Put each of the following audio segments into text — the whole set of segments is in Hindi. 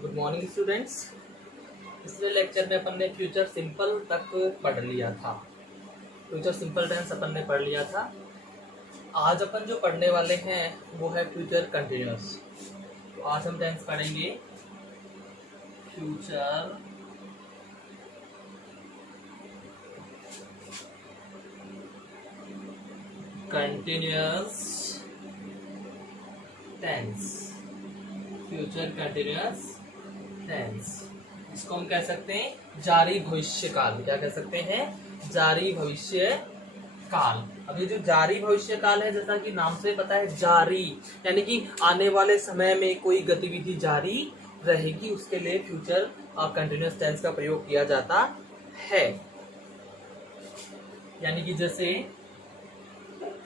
Good morning students. पिछले लेक्चर में अपन ने फ्यूचर सिंपल तक पढ़ लिया था। फ्यूचर सिंपल टेंस अपन ने पढ़ लिया था। आज अपन जो पढ़ने वाले हैं वो है फ्यूचर कंटिन्यूअस। तो आज हम टेंस पढ़ेंगे future continuous tense. Future continuous tense, इसको हम कह सकते हैं जारी भविष्य काल। क्या कह सकते हैं? जारी भविष्य काल। अब ये जो जारी भविष्य काल है, जैसा कि नाम से पता है जारी, यानी कि आने वाले समय में कोई गतिविधि जारी रहेगी, उसके लिए फ्यूचर कंटिन्यूअस टेंस का प्रयोग किया जाता है। यानी कि जैसे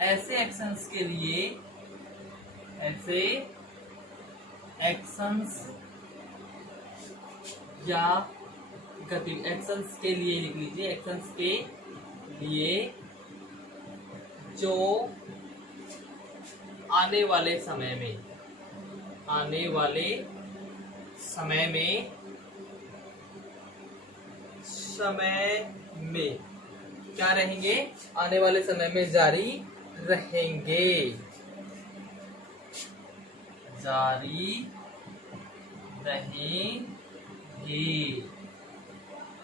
ऐसे एक्शंस के लिए, ऐसे एक्शंस या गति एक्शंस के लिए लिख लीजिए, एक्शंस के लिए जो आने वाले समय में क्या रहेंगे? आने वाले समय में जारी रहेंगे,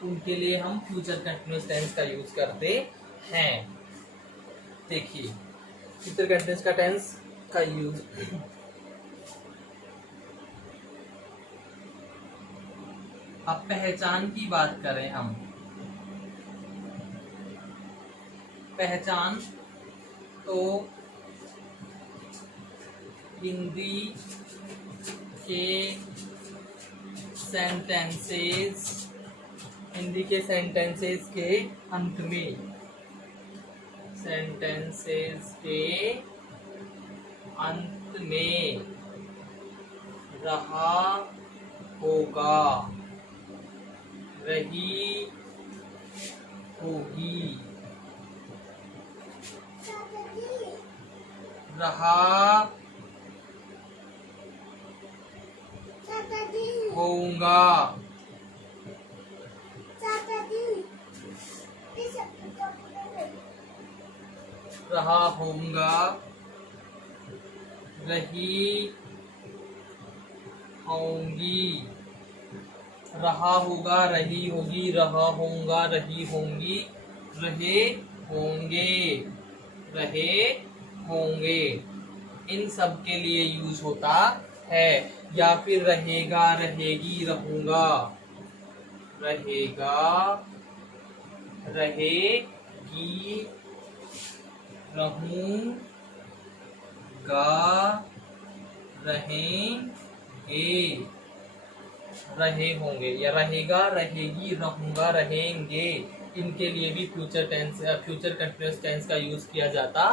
उनके लिए हम फ्यूचर कंटिन्यूअस टेंस का यूज करते हैं। देखिए फ्यूचर कंटिन्यूअस का टेंस का यूज, अब पहचान की बात करें हम, पहचान तो हिंदी के सेंटेंसेस के अंत में रहा होगा, रही होगी, रहा होगा, रहा होगा, रही होंगी, रहा होगा, रही होगी, रहा होगा, रही होंगी, रहे होंगे, इन सब के लिए यूज होता है। या फिर रहेगा, रहेगी, रहूंगा, रहेगा, रहेगी, रहूंगा, रहेंगे, रहे होंगे, या रहेगा, रहेगी, रहूंगा, रहेंगे, इनके लिए भी फ्यूचर कंटिन्यूअस टेंस का यूज किया जाता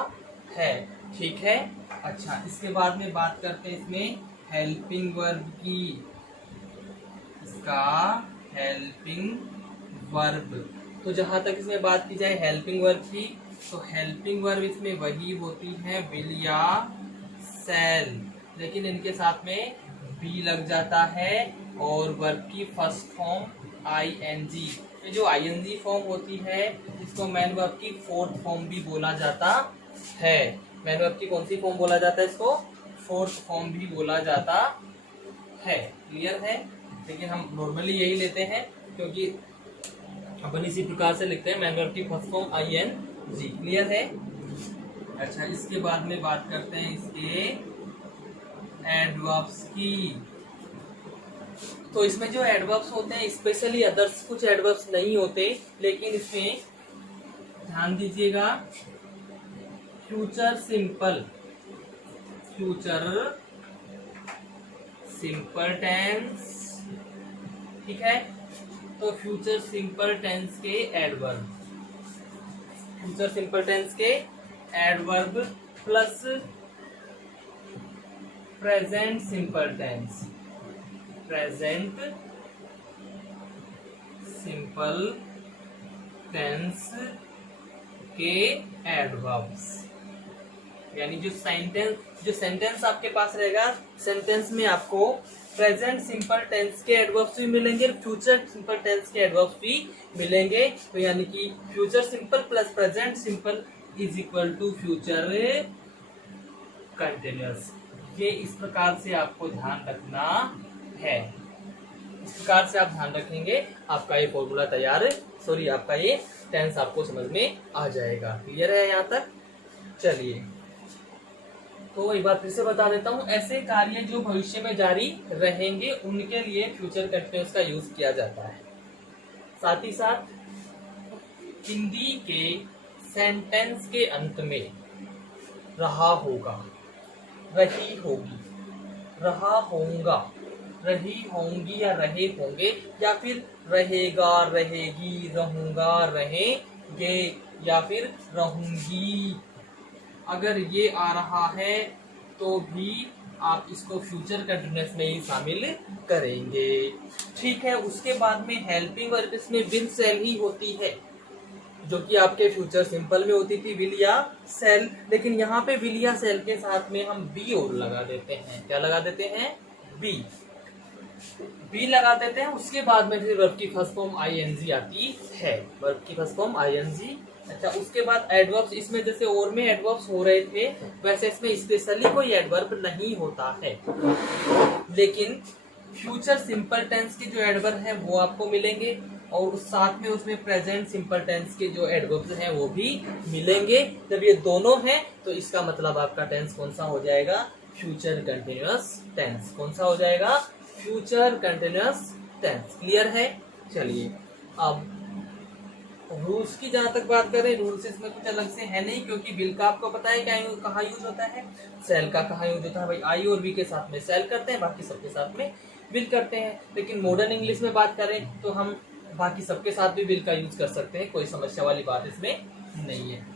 है। ठीक है। अच्छा, इसके बाद में बात करते हैं इसमें हेल्पिंग वर्ब की। इसका हेल्पिंग वर्ब, तो जहां तक इसमें बात की जाए हेल्पिंग वर्ब की, तो हेल्पिंग वर्ब इसमें वही होती है विल या शैल, लेकिन इनके साथ में बी लग जाता है और वर्ब की फर्स्ट फॉर्म आईएनजी। ये जो आईएनजी फॉर्म होती है इसको मैन वर्ब की फोर्थ फॉर्म भी बोला जाता है। मैन वर्ब की कौन सी फॉर्म बोला जाता है? इसको फोर्थ फॉर्म भी बोला जाता है। क्लियर है? लेकिन हम नॉर्मली यही लेते हैं क्योंकि अपन इसी प्रकार से लिखते हैं, मैन वर्ब की फर्स्ट फॉर्म आईएनजी। क्लियर है? अच्छा, इसके बाद में बात करते हैं इसके एडवर्ब्स की। तो इसमें जो एडवर्ब्स होते हैं, स्पेशली अदर्स कुछ एडवर्ब्स नहीं होते, लेकिन इसमें ध्यान दीजिएगा, फ्यूचर सिंपल टेंस, ठीक है। तो फ्यूचर सिंपल टेंस के एडवर्ब, फ्यूचर सिंपल टेंस के adverb plus present simple tense, present simple tense के एडवर्ब्स, यानी जो सेंटेंस आपके पास रहेगा, सेंटेंस में आपको प्रेजेंट सिंपल टेंस के एडवर्ब्स भी मिलेंगे, फ्यूचर सिंपल टेंस के एडवर्ब्स भी मिलेंगे। तो यानी कि future simple plus present simple is equal to future continuous. ये इस प्रकार से आपको ध्यान रखना है। इस प्रकार से आप ध्यान रखेंगे, आपका ये फॉर्मूला तैयार, सॉरी आपका ये टेंस आपको समझ में आ जाएगा। क्लियर है यहाँ तक? चलिए तो एक बार फिर से बता देता हूँ, ऐसे कार्य जो भविष्य में जारी रहेंगे उनके लिए फ्यूचर कंटिन्यूअस का यूज किया जाता है। साथ ही साथ हिंदी के सेंटेंस के अंत में रहा होगा, रही होगी, रहा होगा, रही होंगी या रहे होंगे, या फिर रहेगा, रहेगी, रहूंगा, रहेंगे, या फिर रहूंगी, अगर ये आ रहा है तो भी आप इसको फ्यूचर कंटिन्यूअस में ही शामिल करेंगे। ठीक है, उसके बाद में हेल्पिंग वर्ब इसमें विल सेल ही होती है, जो कि आपके फ्यूचर सिंपल में होती थी विल या सेल, लेकिन यहाँ पे विल या सेल के साथ में हम बी और लगा देते हैं। क्या लगा देते हैं? बी। बी लगा देते हैं। उसके बाद में फिर वर्ब की फर्स्ट फॉर्म आईएनजी आती है, वर्ब की फर्स्ट फॉर्म आईएनजी। अच्छा, उसके बाद एडवर्ब्स, इसमें जैसे और में एडवर्ब्स हो रहे थे वैसे इसमें स्पेशली कोई एडवर्ब नहीं होता है, लेकिन फ्यूचर सिंपल टेंस के जो एडवर्ब हैं वो आपको मिलेंगे, और साथ में उसमें प्रेजेंट सिंपल टेंस के जो एडवर्ब्स हैं वो भी मिलेंगे। जब ये दोनों हैं तो इसका मतलब आपका टेंस कौन सा हो जाएगा? Future continuous tense. कौन सा हो जाएगा? Future continuous tense. क्लियर है? चलिए अब रूल्स की जहां तक बात करें, रूल्स इसमें कुछ अलग से है नहीं, क्योंकि विल का आपको पता है क्या कहाँ यूज होता है, सेल का कहाँ यूज होता है। भाई आई और बी के साथ में सेल करते हैं, बाकी सबके साथ में विल करते हैं। लेकिन मॉडर्न इंग्लिश में बात करें तो हम बाकी सबके साथ भी विल का यूज कर सकते हैं, कोई समस्या वाली बात इसमें नहीं है।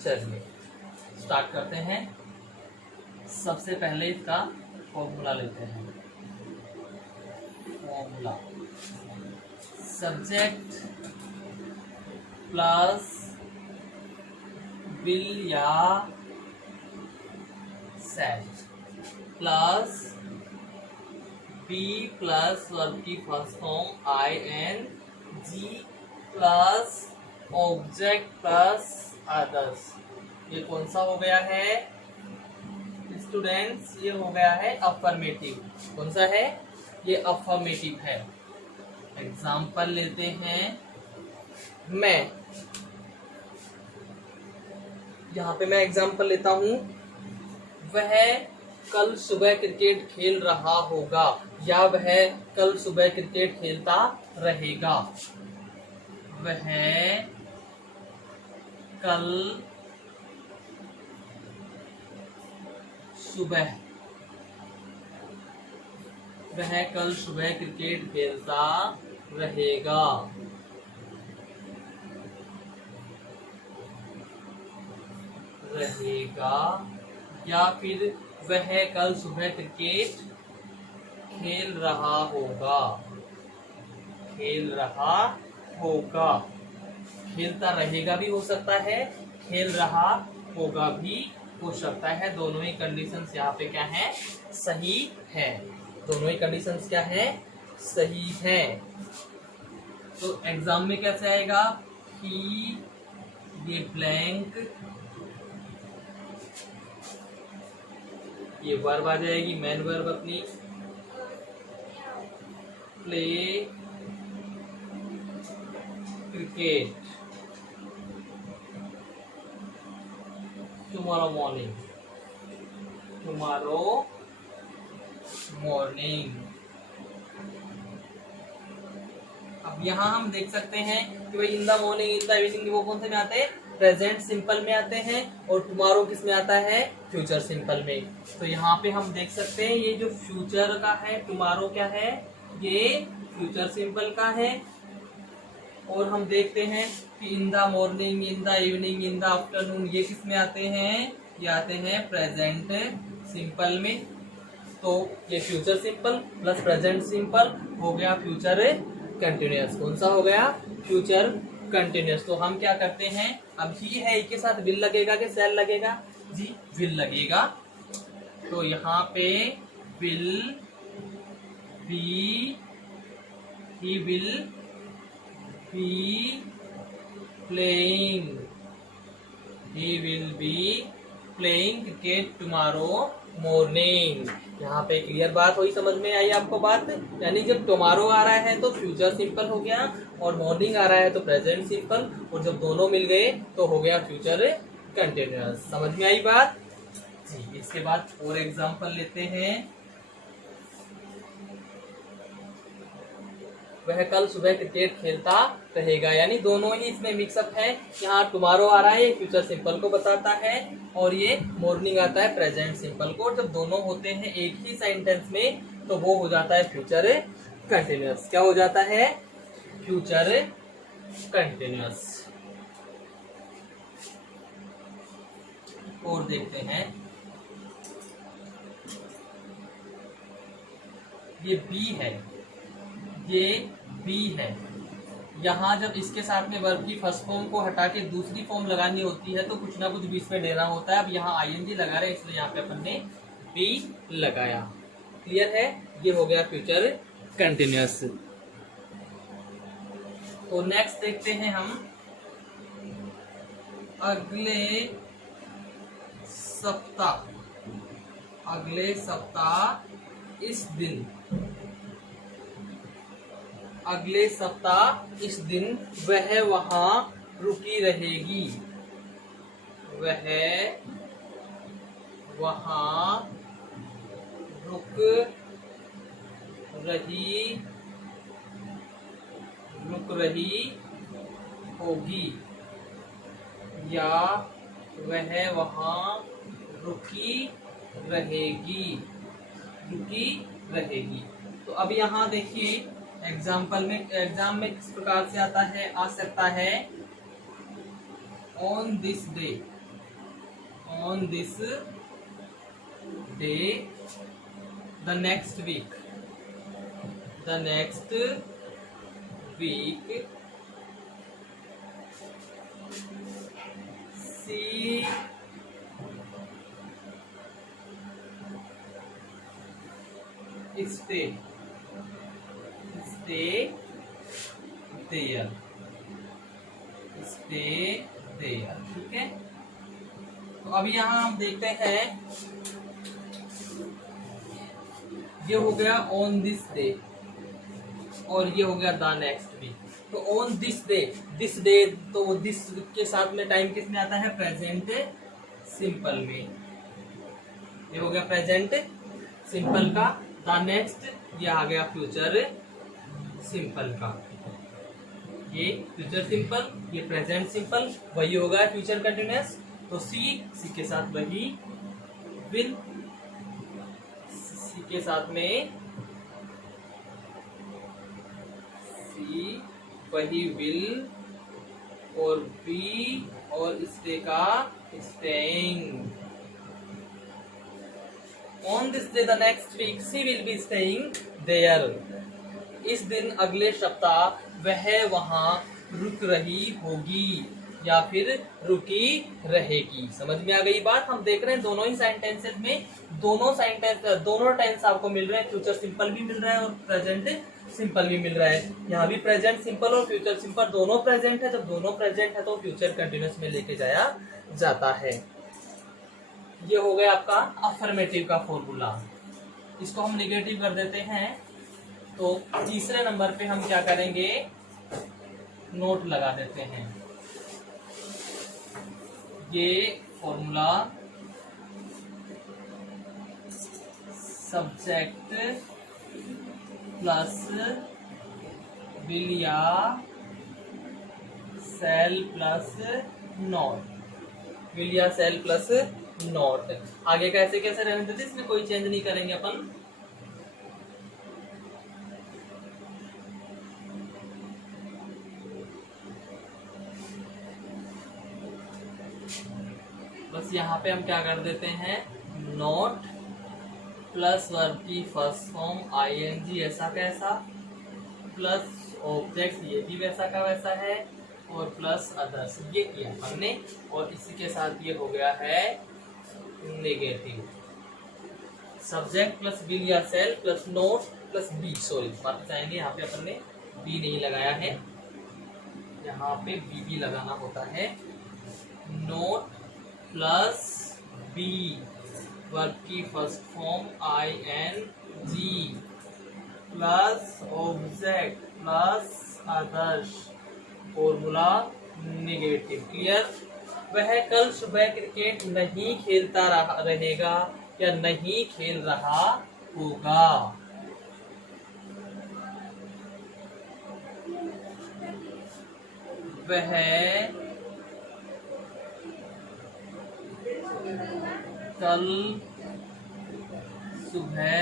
चलिए स्टार्ट करते हैं। सबसे पहले इसका फॉर्मूला लेते हैं। फॉर्मूला सब्जेक्ट प्लस विल या shall plus be plus verb की first form I N G plus object plus others. ये कौन सा हो गया है स्टूडेंट्स? ये हो गया है अफर्मेटिव। कौन सा है? ये अफर्मेटिव है। एग्जाम्पल लेते हैं। मैं, यहाँ पे मैं एग्जाम्पल लेता हूं, वह कल सुबह क्रिकेट खेल रहा होगा, या वह कल सुबह क्रिकेट खेलता रहेगा। वह कल सुबह, वह कल सुबह क्रिकेट खेलता रहेगा। रहेगा, या फिर वह कल सुबह क्रिकेट खेल रहा होगा। खेल रहा होगा, खेलता रहेगा भी हो सकता है, खेल रहा होगा भी हो सकता है। दोनों ही कंडीशंस यहाँ पे क्या है? सही है। दोनों ही कंडीशंस क्या है? सही है। तो एग्जाम में कैसे आएगा कि ये ब्लैंक, ये वर्ब आ जाएगी, मेन वर्ब अपनी, play cricket tomorrow morning. Tomorrow morning. अब यहाँ हम देख सकते हैं कि भाई in the morning, in the evening, वो कौन से में आते हैं? प्रेजेंट सिंपल में आते हैं, और टुमारो किस में आता है? फ्यूचर सिंपल में। तो यहाँ पे हम देख सकते हैं ये जो फ्यूचर का है, टुमारो क्या है? ये फ्यूचर सिंपल का है। और हम देखते हैं कि in the morning, in the evening, in the afternoon, ये किस में आते हैं? ये आते हैं प्रेजेंट सिंपल में। तो ये future simple plus present simple हो गया फ्यूचर कंटिन्यूअस। कौन सा हो गया? Future continuous. तो हम क्या करते हैं, अब ही है, एक के साथ विल लगेगा कि शैल लगेगा? जी विल लगेगा। तो यहाँ पे will be, he will be playing, he will be playing cricket tomorrow morning. यहाँ पे क्लियर बात हुई, समझ में आई आपको बात? यानी जब टुमारो आ रहा है तो फ्यूचर सिंपल हो गया और मॉर्निंग आ रहा है तो प्रेजेंट सिंपल, और जब दोनों मिल गए तो हो गया फ्यूचर कंटिन्यूअस। समझ में आई बात जी? इसके बाद और एग्जांपल लेते हैं। वह कल सुबह क्रिकेट खेलता रहेगा, यानी दोनों ही इसमें मिक्सअप है। यहाँ टुमारो आ रहा है, ये फ्यूचर सिंपल को बताता है, और ये मॉर्निंग आता है प्रेजेंट सिंपल को। जब दोनों होते हैं एक ही सेंटेंस में तो वो हो जाता है फ्यूचर कंटिन्यूअस। क्या हो जाता है? Future continuous. और देखते हैं, ये बी है, ये बी है। यहाँ जब इसके साथ में वर्ब की फर्स्ट फॉर्म को हटा के दूसरी फॉर्म लगानी होती है तो कुछ ना कुछ बीच में देना होता है। अब यहाँ आईएनजी लगा रहे हैं, इसलिए यहाँ पे अपन ने बी लगाया। क्लियर है? ये हो गया फ्यूचर कंटिन्यूअस। तो नेक्स्ट देखते हैं हम, अगले सप्ताह, अगले सप्ताह इस दिन, अगले सप्ताह इस दिन वह वहां रुकी रहेगी, वह वहां रुक रही होगी, या वह वहां रुकी रहेगी, रुकी रहेगी। तो अब यहाँ देखिए एग्जाम्पल में, एग्जाम में किस प्रकार से आता है, आ सकता है on this day, on this day the next week, the next week she stay there, stay there. ठीक है? तो अभी यहाँ हम देखते हैं, ये हो गया ऑन दिस डे और ये हो गया द नेक्स्ट वीक। तो ऑन दिस डे, तो दिस के साथ में टाइम किस में आता है? प्रेजेंट सिंपल में। ये हो गया प्रेजेंट सिंपल का। द नेक्स्ट, ये आ गया फ्यूचर सिंपल का। ये फ्यूचर सिंपल, ये प्रेजेंट सिंपल, वही होगा फ्यूचर कंटिन्यूअस। तो सी के साथ वही विल, सी के साथ में सी वही विल, और बी और स्टे का staying. On this day the next week she will be staying there. इस दिन अगले सप्ताह वह वहां रुक रही होगी या फिर रुकी रहेगी। समझ में आ गई बात? हम देख रहे हैं दोनों ही सेंटेंसेस में दोनों टेंस आपको मिल रहे हैं, फ्यूचर सिंपल भी मिल रहा है और प्रेजेंट सिंपल भी मिल रहा है। यहाँ भी प्रेजेंट सिंपल और फ्यूचर सिंपल दोनों प्रेजेंट है। जब दोनों प्रेजेंट है तो फ्यूचर कंटिन्यूअस में लेके जाया जाता है। ये हो गया आपका अफर्मेटिव का फॉर्मूला। इसको हम निगेटिव कर देते हैं। तो तीसरे नंबर पे हम क्या करेंगे, नोट लगा देते हैं। ये फॉर्मूला सब्जेक्ट प्लस विल या सेल प्लस नॉट, विल या सेल प्लस नॉट। आगे कैसे कैसे रहने देते, इसमें कोई चेंज नहीं करेंगे अपन। बस यहाँ पे हम क्या कर देते हैं, नॉट प्लस वर्ब की फर्स्ट फॉर्म ing ऐसा कैसा, प्लस ऑब्जेक्ट ये भी वैसा का वैसा है, और प्लस अदर्स ये किया हमने, और इसी के साथ ये हो गया है नेगेटिव। सब्जेक्ट प्लस विल या shall plus not plus be, sorry वापस आएंगे, यहाँ पे अपन ने बी नहीं लगाया है, यहाँ पे बी लगाना होता है। नोट प्लस बी, वर्ब की first form ing, plus object plus others, formula negative. Clear? वह कल सुबह क्रिकेट नहीं खेलता रहेगा या नहीं खेल रहा होगा। वह कल सुबह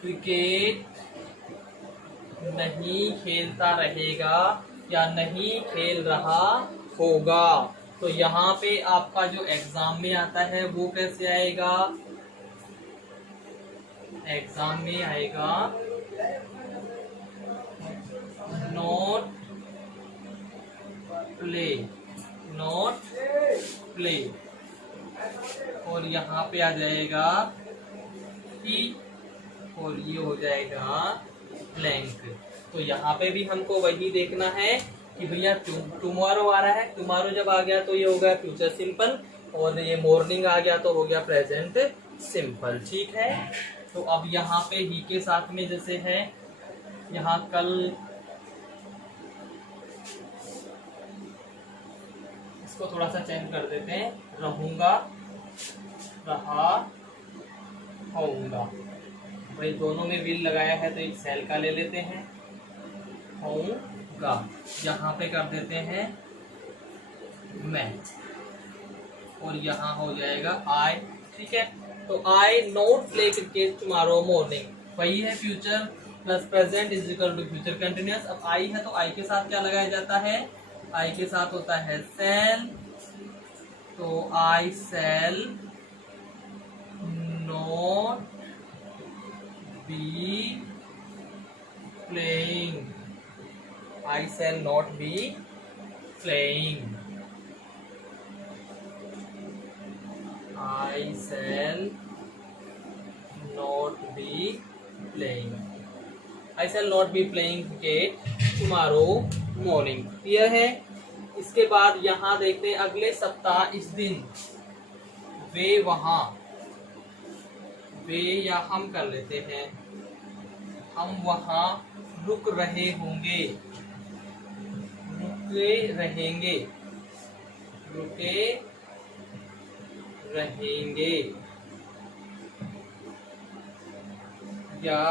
क्रिकेट नहीं खेलता रहेगा या नहीं खेल रहा होगा। तो यहाँ पे आपका जो एग्जाम में आता है वो कैसे आएगा? एग्जाम में आएगा नॉट प्ले, नॉट प्ले, और यहाँ पे आ जाएगा ही, और ये हो जाएगा ब्लैंक। तो यहाँ पे भी हमको वही देखना है कि भैया टुमारो आ रहा है, टुमारो जब आ गया तो ये हो गया फ्यूचर सिंपल, और ये मॉर्निंग आ गया तो हो गया प्रेजेंट सिंपल। ठीक है, तो अब यहाँ पे ही के साथ में जैसे है, यहाँ कल, इसको थोड़ा सा चेंज कर देते हैं, रहूंगा, रहा, होऊंगा। भाई दोनों में विल लगाया है तो एक सेल का ले लेते हैं, होऊंगा, यहाँ पे कर देते हैं मैं, और यहाँ हो जाएगा आई। ठीक है, तो I not play cricket tomorrow morning, वही है future plus present is equal to future continuous. अब आई है तो आई के साथ क्या लगाया जाता है? आई के साथ होता है सेल, तो I shall not be playing, I shall not be playing, I shall not be playing, I shall not be playing cricket tomorrow morning। Clear है? इसके बाद यहाँ देखते हैं अगले सप्ताह इस दिन, वे वहाँ, वे या हम कर लेते हैं, हम वहाँ रुक रहे होंगे, रुके रहेंगे, रुके रहेंगे, या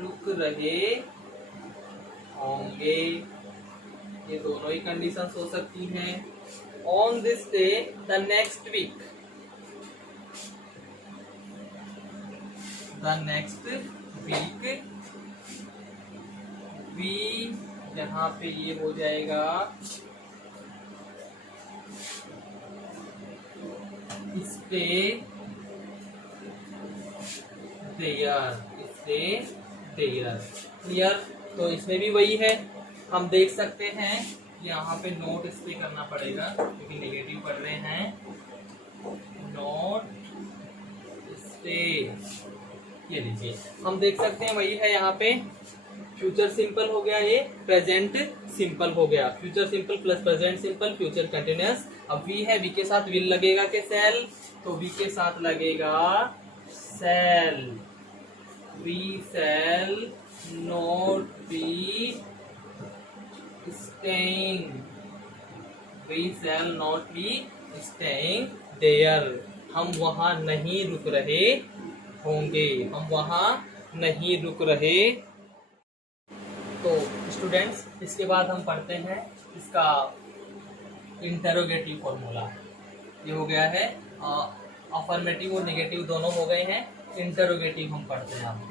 रुक रहे होंगे, ये दोनों ही कंडीशंस हो सकती हैं। On this day the next week, the next week, we यहाँ पे ये हो जाएगा stay there, stay there. Clear? तो इसमें भी वही है, हम देख सकते हैं यहाँ पे नोट स्टे करना पड़ेगा क्योंकि नेगेटिव पढ़ रहे हैं, नोट स्टे, ये लीजिए हम देख सकते हैं वही है, यहाँ पे फ्यूचर सिंपल हो गया, ये प्रेजेंट सिंपल हो गया, future simple plus present simple future continuous. अब वी है, वी के साथ विल लगेगा के सेल, तो वी के साथ लगेगा shall, we shall not be staying, we shall not be staying there, हम वहां नहीं रुक रहे होंगे, हम वहां नहीं रुक रहे। तो स्टूडेंट्स इसके बाद हम पढ़ते हैं इसका इंटरोगेटिव फॉर्मूला। ये हो गया है, अफर्मेटिव और नेगेटिव दोनों हो गए हैं, इंटरोगेटिव हम पढ़ते हैं अब।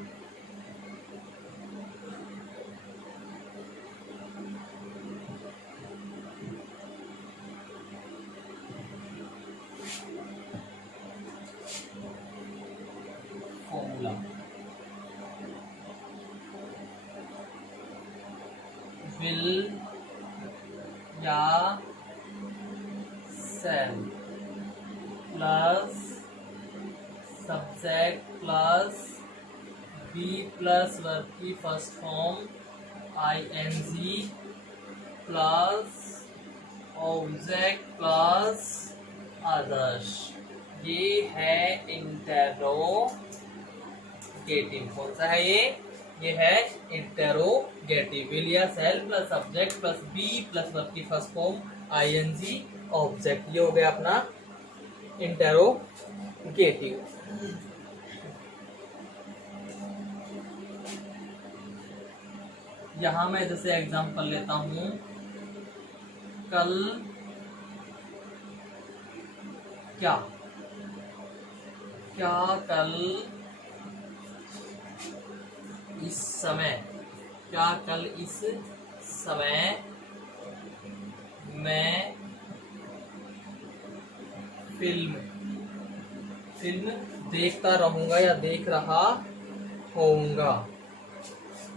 विल या shall plus subject plus be plus verb की first form ING plus object plus others. ये है इंटेरोगेटिव। कौन सा है ये है इंटेरोगेटिव। विल या shall plus subject plus be plus verb की फर्स्ट फॉर्म ING ऑब्जेक्ट। ये हो गया अपना इंटेरोगेटिव। यहां मैं जैसे एग्जांपल लेता हूं, कल क्या कल इस समय, क्या कल इस समय मैं फिल्म देखता रहूंगा या देख रहा होऊंगा।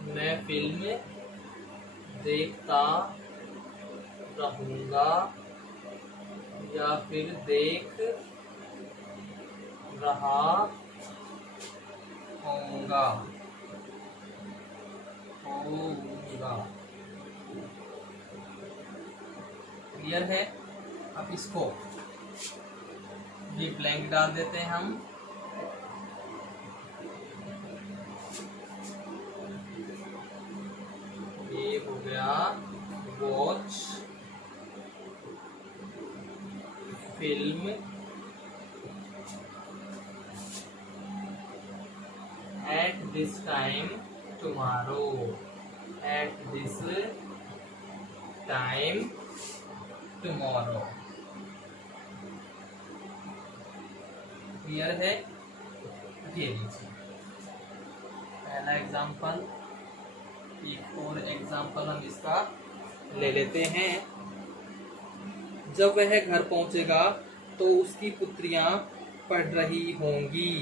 मैं फिल्म देखता रहूंगा या फिर देख रहा होऊंगा। क्लियर है? अब इसको ये ब्लैंक डाल देते हैं हम। ये हो गया watch film at this time tomorrow. At this time tomorrow. Clear है? ये लीजिए पहला एग्जाम्पल। एक और एग्जाम्पल हम इसका ले लेते हैं। जब वह घर पहुंचेगा तो उसकी पुत्रियां पढ़ रही होंगी।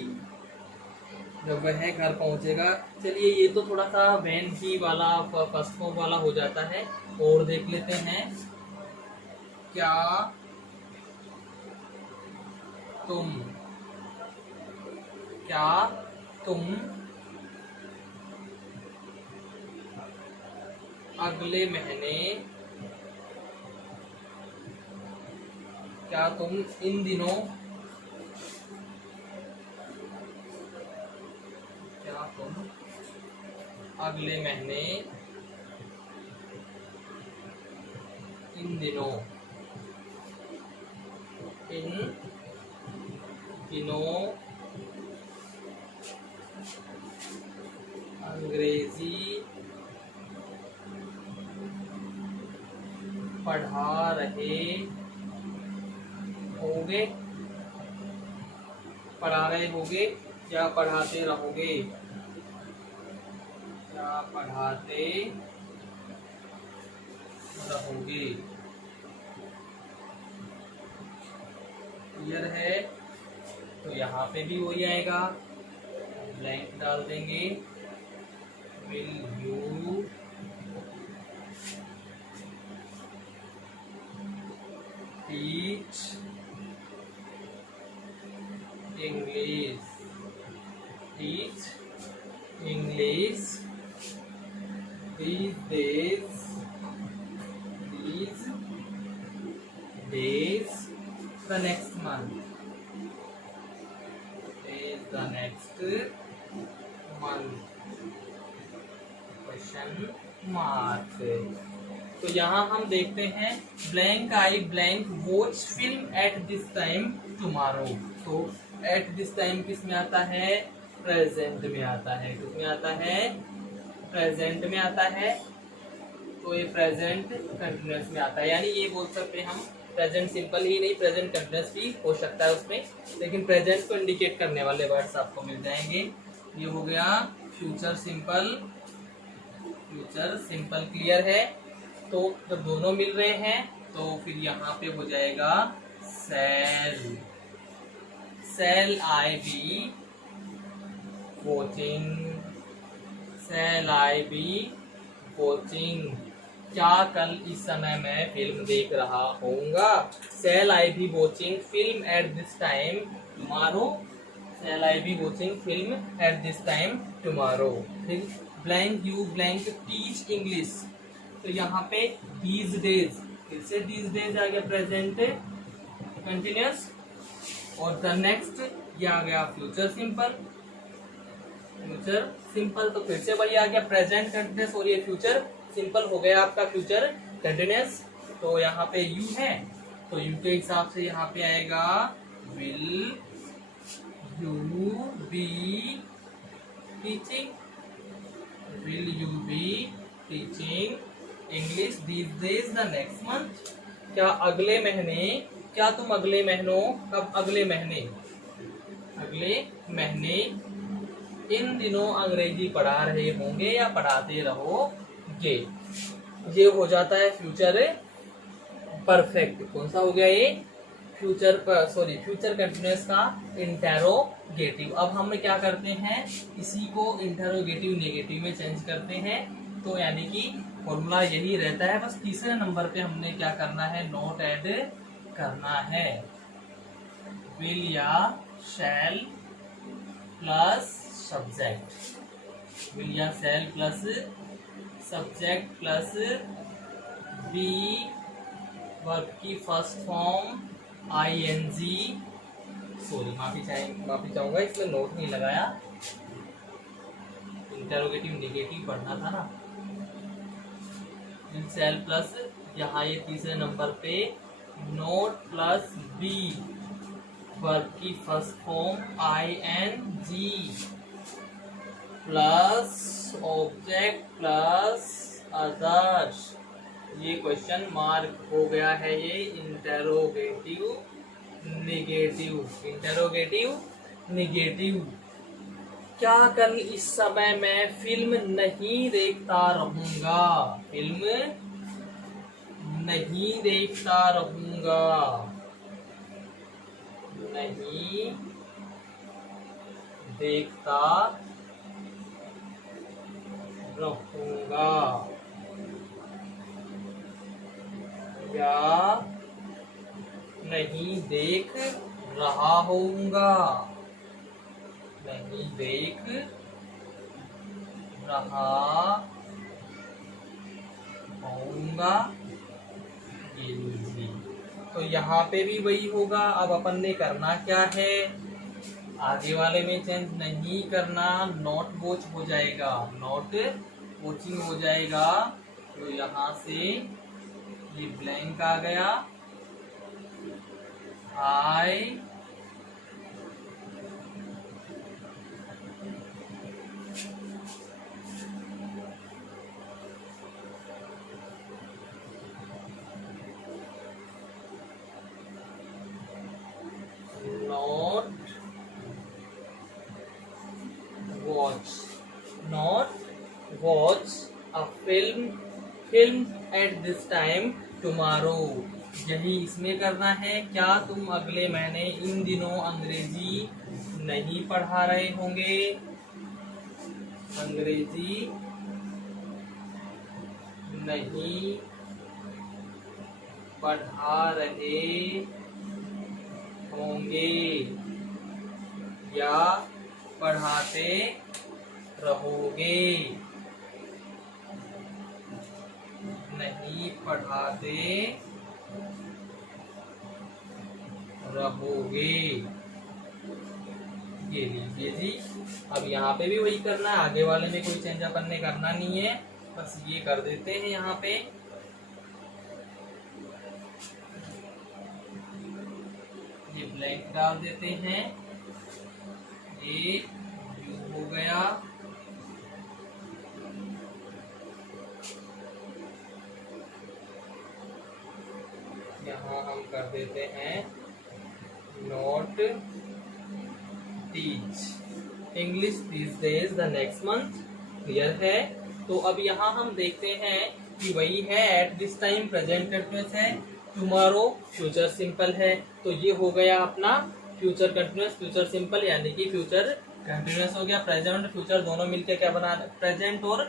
जब वह घर पहुंचेगा, चलिए ये तो थोड़ा सा वैन ही वाला फर्स्ट फॉर्म वाला हो जाता है। और देख लेते हैं, क्या तुम अगले महीने, क्या तुम इन दिनों, क्या तुम अगले महीने इन दिनों अंग्रेजी पढ़ा रहे होगे, पढ़ा रहे होगे या पढ़ाते रहोगे, या पढ़ाते रहोगे। क्लियर है? तो यहाँ पे भी वही आएगा, ब्लैंक डाल देंगे। Will you teach English these days the next month, question mark. तो यहाँ हम देखते हैं blank I blank watch film at this time tomorrow. तो एट दिस टाइम किस में आता है? प्रेजेंट में आता है। किस में आता है? प्रेजेंट में आता है। तो ये प्रेजेंट कंटिन्यूअस में आता है, यानी ये बोल सकते हैं हम प्रेजेंट सिंपल ही नहीं, प्रेजेंट कंटिन्यूअस भी हो सकता है उसमें, लेकिन प्रेजेंट को इंडिकेट करने वाले वर्ड्स आपको मिल जाएंगे। ये हो गया फ्यूचर सिंपल। क्लियर है? तो जब दोनों मिल रहे हैं तो फिर यहाँ पे हो जाएगा सेल आई बी वॉचिंग, क्या कल इस समय मैं फिल्म देख रहा होऊंगा। Shall I be watching film at this time tomorrow? Shall I be watching film at this time tomorrow? फिर blank you blank teach English। तो यहाँ पे these days, फिर से these days आ गया प्रेजेंट कंटिन्यूअस, और द नेक्स्ट ये आ गया फ्यूचर सिंपल। फ्यूचर सिंपल तो फिर से वही आ गया प्रेजेंट कंटिन्यूअस, और ये फ्यूचर सिंपल हो गया आपका फ्यूचर कंटिन्यूअस। तो यहाँ पे यू है, तो यू के हिसाब से यहाँ पे आएगा will you be teaching, will you be teaching English these days the next month. क्या अगले महीने, क्या तुम अगले महीनों, कब अगले महीने, अगले महीने इन दिनों अंग्रेजी पढ़ा रहे होंगे या पढ़ाते रहोगे। ये हो जाता है फ्यूचर परफेक्ट। कौन सा हो गया ये, फ्यूचर फ्यूचर कंटिन्यूअस का इंटेरोगेटिव। अब हम क्या करते हैं, इसी को इंटेरोगेटिव नेगेटिव में चेंज करते हैं। तो यानी कि फॉर्मूला यही रहता है, बस तीसरे नंबर पे हमने क्या करना है, नोट ऐड करना है। विल या शैल प्लस सब्जेक्ट, विल या shall plus subject plus be verb की फर्स्ट फॉर्म ING। सॉरी माफी चाहूंगा, इसमें नोट नहीं लगाया, इंटेरोगेटिव नेगेटिव पढ़ना था ना। सेल प्लस यहाँ ये तीसरे नंबर पे नोट प्लस बी वर्ब की first form ING plus object plus others. ये क्वेश्चन मार्क हो गया है, ये इंटेरोगेटिव नेगेटिव, इंटेरोगेटिव नेगेटिव। क्या कल इस समय मैं फिल्म नहीं देखता रहूंगा, फिल्म नहीं देखता रहूंगा, नहीं देखता रहूंगा, या नहीं देख रहा होऊंगा, नहीं देख रहा होऊंगा, ये लीजिए। तो यहाँ पे भी वही होगा। अब अपन ने करना क्या है, आगे वाले में चेंज नहीं करना, नॉट वॉच हो जाएगा, नॉट वॉचिंग हो जाएगा। तो यहाँ से ये ब्लैंक आ गया, आई not watch a film at this time tomorrow। यही इसमें करना है। क्या तुम अगले महीने इन दिनों अंग्रेजी नहीं पढ़ा रहे होंगे, अंग्रेजी नहीं पढ़ा रहे होंगे या पढ़ाते रहोगे, नहीं पढ़ाते रहोगे। ये लीजिए जी। अब यहाँ पे भी वही करना है, आगे वाले में कोई चेंज अपन ने करना नहीं है, बस ये कर देते हैं। यहाँ पे ये ब्लैंक डाल देते हैं, ये यू हो गया, यहाँ हम कर देते हैं not teach English this days the next month. Clear है। तो अब यहाँ हम देखते हैं कि वही है, at this time present continuous है, टुमारो फ्यूचर सिंपल है। तो ये हो गया अपना फ्यूचर कंटिन्यूअस फ्यूचर सिंपल, यानी कि फ्यूचर कंटिन्यूअस हो गया। प्रेजेंट और फ्यूचर दोनों मिलकर क्या बना, प्रेजेंट और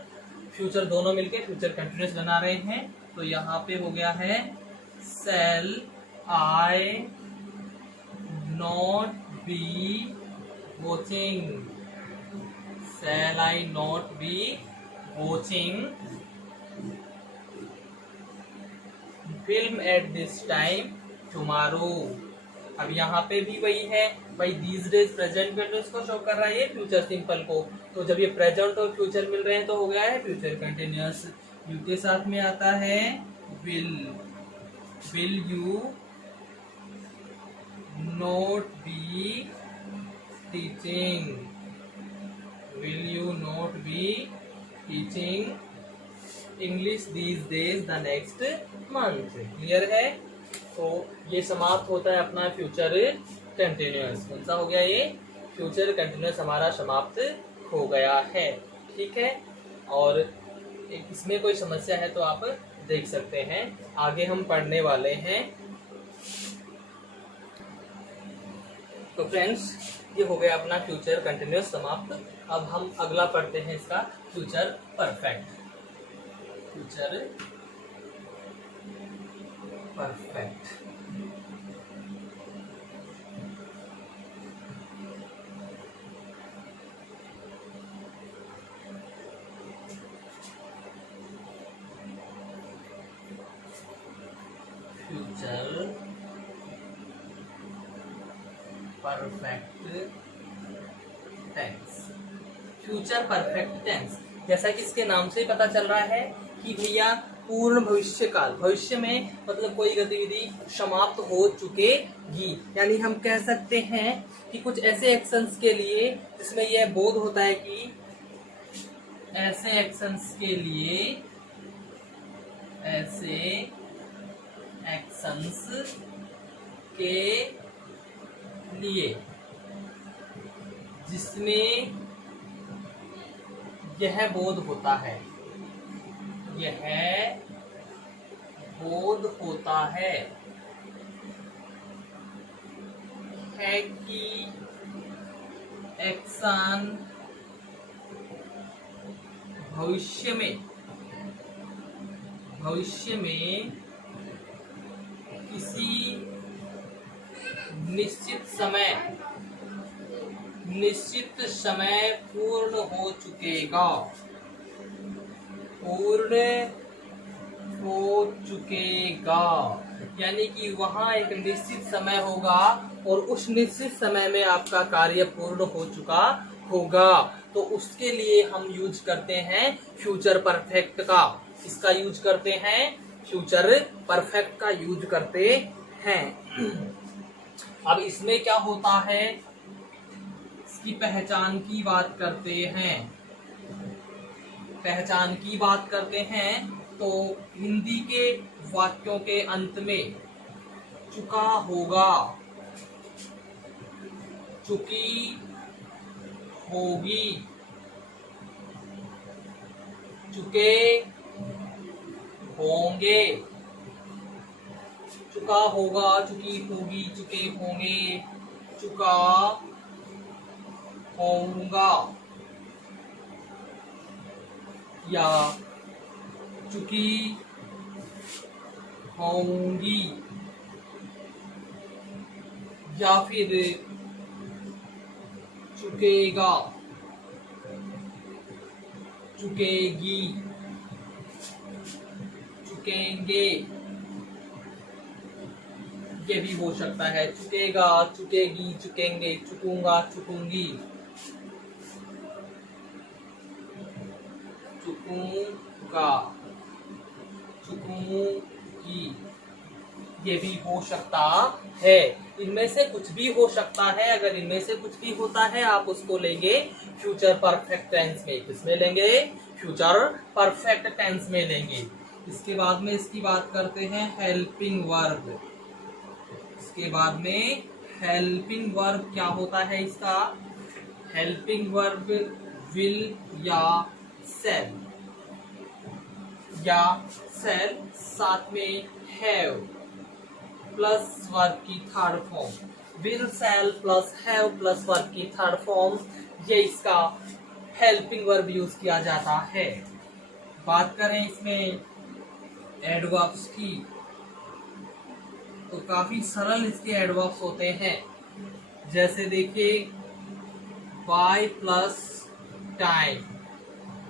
फ्यूचर दोनों मिलके फ्यूचर कंटिन्यूस बना रहे हैं। तो यहाँ पे हो गया है shall I not be watching, shall I not be watching film at this time tomorrow। अब यहाँ पे भी वही है भाई, these days प्रेजेंट कंटिन्यूस को शो कर रहा है ये फ्यूचर सिंपल को। तो जब ये प्रेजेंट और फ्यूचर मिल रहे हैं तो हो गया है फ्यूचर कंटिन्यूस। यू के साथ में आता है will you not be teaching, will you not be teaching English these days the next month। Clear है? तो ये समाप्त होता है अपना फ्यूचर कंटिन्यूस। कौन सा हो गया ये? फ्यूचर कंटिन्यूस हमारा समाप्त हो गया है। ठीक है, और इसमें कोई समस्या है तो आप देख सकते हैं। आगे हम पढ़ने वाले हैं। तो फ्रेंड्स, ये हो गया अपना फ्यूचर कंटिन्यूस समाप्त। अब हम अगला पढ़ते हैं इसका future perfect. Future perfect. Future perfect tense. Future perfect tense, जैसा कि इसके नाम से ही पता चल रहा है कि भैया पूर्ण भविष्य काल, भविष्य में मतलब कोई गतिविधि समाप्त हो चुकेगी। यानी हम कह सकते हैं कि कुछ ऐसे एक्शंस के लिए जिसमें यह बोध होता है कि ऐसे एक्शंस के लिए, ऐसे एक्शंस के लिए जिसमें यह बोध होता है, यह बोध होता है कि एक्शन भविष्य में किसी निश्चित समय पूर्ण हो चुकेगा, यानी कि वहां एक निश्चित समय होगा और उस निश्चित समय में आपका कार्य पूर्ण हो चुका होगा। तो उसके लिए हम यूज करते हैं फ्यूचर परफेक्ट का। इसका यूज करते हैं, फ्यूचर परफेक्ट का यूज करते हैं। अब इसमें क्या होता है, इसकी पहचान की बात करते हैं। पहचान की बात करते हैं तो हिंदी के वाक्यों के अंत में चुका होगा, चुकी होगी, चुके होंगे, चुका होगा, चुकी होगी, चुके होंगे, चुका होऊंगा या चुकी होंगी या फिर चुकेगा, चुकेगी, चुकेंगे, ये भी हो सकता है। चुकेगा, चुकेगी, चुकेंगे, चुकूंगा, चुकूंगी, चुकूंगा, चुकूंगी, ये भी हो सकता है। इनमें से कुछ भी हो सकता है। अगर इनमें से कुछ भी होता है आप उसको लेंगे फ्यूचर परफेक्ट टेंस में। किसमें लेंगे? फ्यूचर परफेक्ट टेंस में लेंगे। इसके बाद में इसकी बात करते हैं हेल्पिंग वर्ब। इसके बाद में हेल्पिंग वर्ब क्या होता है इसका? हेल्पिंग वर्ब विल या सेल, या सेल साथ में हैव प्लस वर्ब की third form, will shall plus have plus verb की थर्ड फॉर्म, ये इसका हेल्पिंग वर्ब यूज किया जाता है। बात करें इसमें एडवर्ब्स की, तो काफी सरल इसके एडवर्ब्स होते हैं। जैसे देखिए by plus time,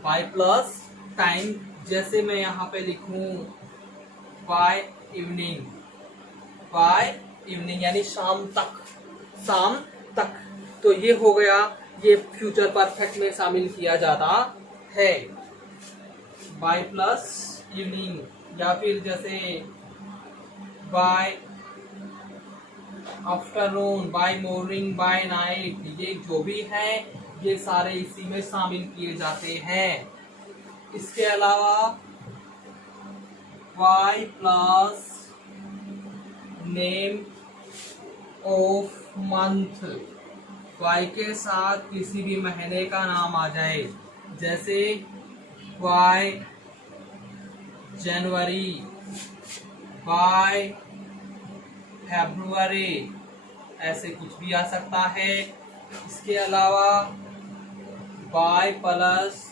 by plus time, जैसे मैं यहाँ पे लिखूं बाय इवनिंग, बाय इवनिंग यानी शाम तक, शाम तक, तो ये हो गया, ये फ्यूचर परफेक्ट में शामिल किया जाता है बाय प्लस इवनिंग। या फिर जैसे by afternoon, by morning, by night, ये जो भी है ये सारे इसी में शामिल किए जाते हैं। इसके अलावा by plus name of month, by के साथ किसी भी महीने का नाम आ जाए, जैसे बाय जनवरी, बाय फरवरी, ऐसे कुछ भी आ सकता है। इसके अलावा by plus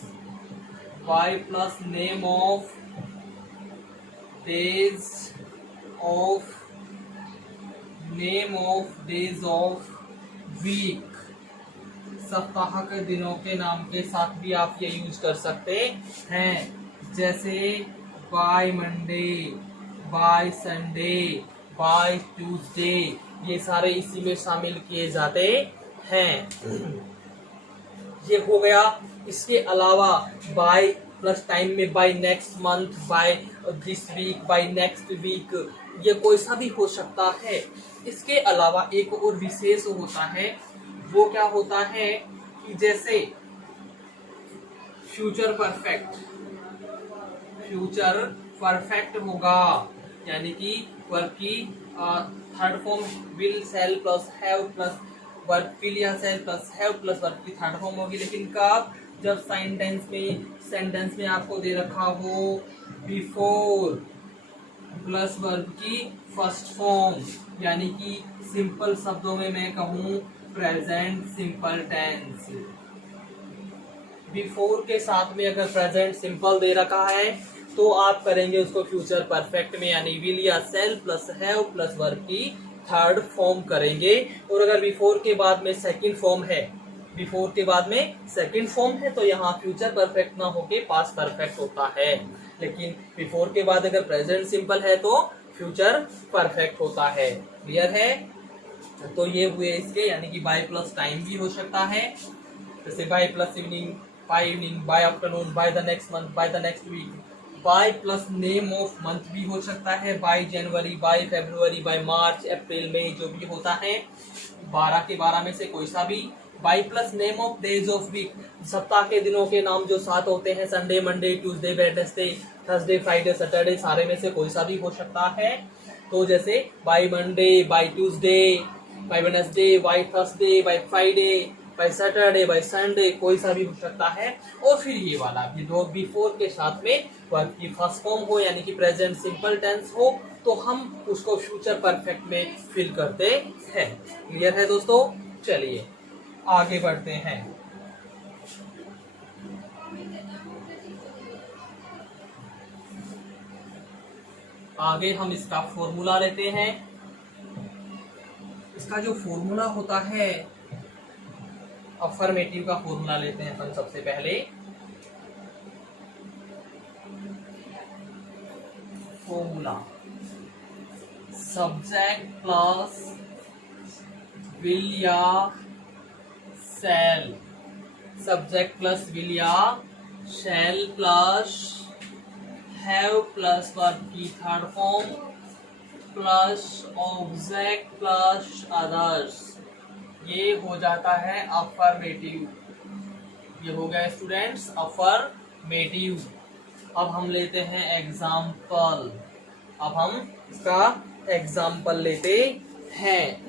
name of days of, name of days of week, सप्ताह के दिनों के नाम के साथ भी आप ये यूज कर सकते हैं। जैसे by Monday, by Sunday, by Tuesday, ये सारे इसी में शामिल किए जाते हैं। ये हो गया। इसके अलावा बाय प्लस टाइम में by next month, by this week, by next week, ये कोई सा भी हो सकता है। इसके अलावा एक और विशेष होता है, वो क्या होता है कि जैसे फ्यूचर परफेक्ट, फ्यूचर परफेक्ट होगा यानी कि वर्ब की third form will, shall plus have plus verb will या shall plus have plus verb की थर्ड फॉर्म होगी। लेकिन कब? जब सेंटेंस में आपको दे रखा हो बिफोर प्लस वर्ब की फर्स्ट फॉर्म, यानी कि सिंपल शब्दों में मैं कहूँ प्रेजेंट सिंपल टेंस। बिफोर के साथ में अगर प्रेजेंट सिंपल दे रखा है तो आप करेंगे उसको फ्यूचर परफेक्ट में, यानी विल या shall plus have plus verb की थर्ड फॉर्म करेंगे। और अगर बिफोर के बाद में सेकंड फॉर्म है, बिफोर के बाद में सेकंड फॉर्म है, तो यहाँ फ्यूचर परफेक्ट ना होके पास्ट परफेक्ट होता है। लेकिन बिफोर के बाद अगर प्रेजेंट सिंपल है तो फ्यूचर परफेक्ट होता है। क्लियर है? तो ये हुए इसके, यानी कि बाय प्लस टाइम भी हो सकता है, जैसे by plus evening, by afternoon, by the next month, by the next week. By plus name of month भी हो सकता है, by January, by February, by March, April, May, जो भी होता है 12 के 12 में से कोई सा भी। By plus name of days of week, सप्ताह के दिनों के नाम जो 7 होते हैं, Sunday, Monday, Tuesday, Wednesday, Thursday, Friday, Saturday, सारे में से कोई सा भी हो सकता है। तो जैसे by Monday, by Tuesday, by Wednesday, by Thursday, by Friday, by Saturday, by Sunday, कोई सा भी हो सकता है। और फिर ये वाला भी दो बिफोर के साथ में वर्ब की फर्स्ट फॉर्म हो, यानी कि प्रेजेंट सिंपल टेंस हो, तो हम उसको फ्यूचर परफेक्ट में फिल करते हैं। क्लियर है दोस्तों? चलिए आगे बढ़ते हैं। आगे हम इसका फॉर्मूला लेते हैं। इसका जो फॉर्मूला होता है, अफर्मेटिव का फॉर्मूला लेते हैं अपन सबसे पहले। फॉर्मूला सब्जेक्ट प्लस विल या शैल, सब्जेक्ट प्लस विल या shall plus have plus verb की third form plus object plus others, ये हो जाता है अफर्मेटिव। ये हो गया स्टूडेंट्स अफर्मेटिव। अब हम लेते हैं एग्जाम्पल। अब हम इसका एग्जाम्पल लेते हैं।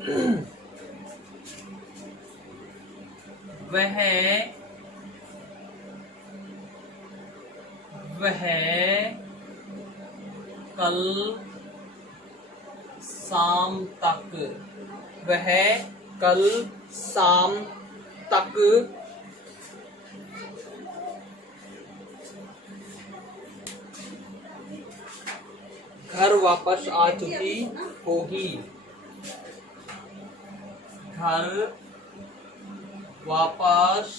वह कल शाम तक, वह कल शाम तक घर वापस आ चुकी होगी। घर वापस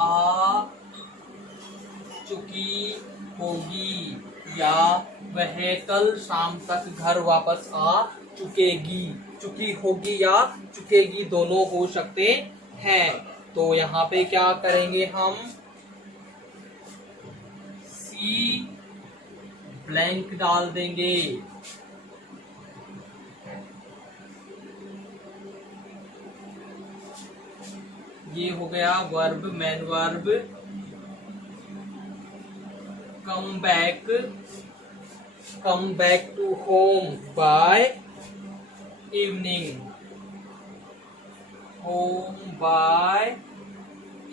आ चुकी होगी, या वह कल शाम तक घर वापस आ चुकेगी। चुकी होगी या चुकेगी दोनों हो सकते हैं। तो यहाँ पे क्या करेंगे हम, सी ब्लैंक डाल देंगे। ये हो गया verb, main verb. Come back to home by evening. Home by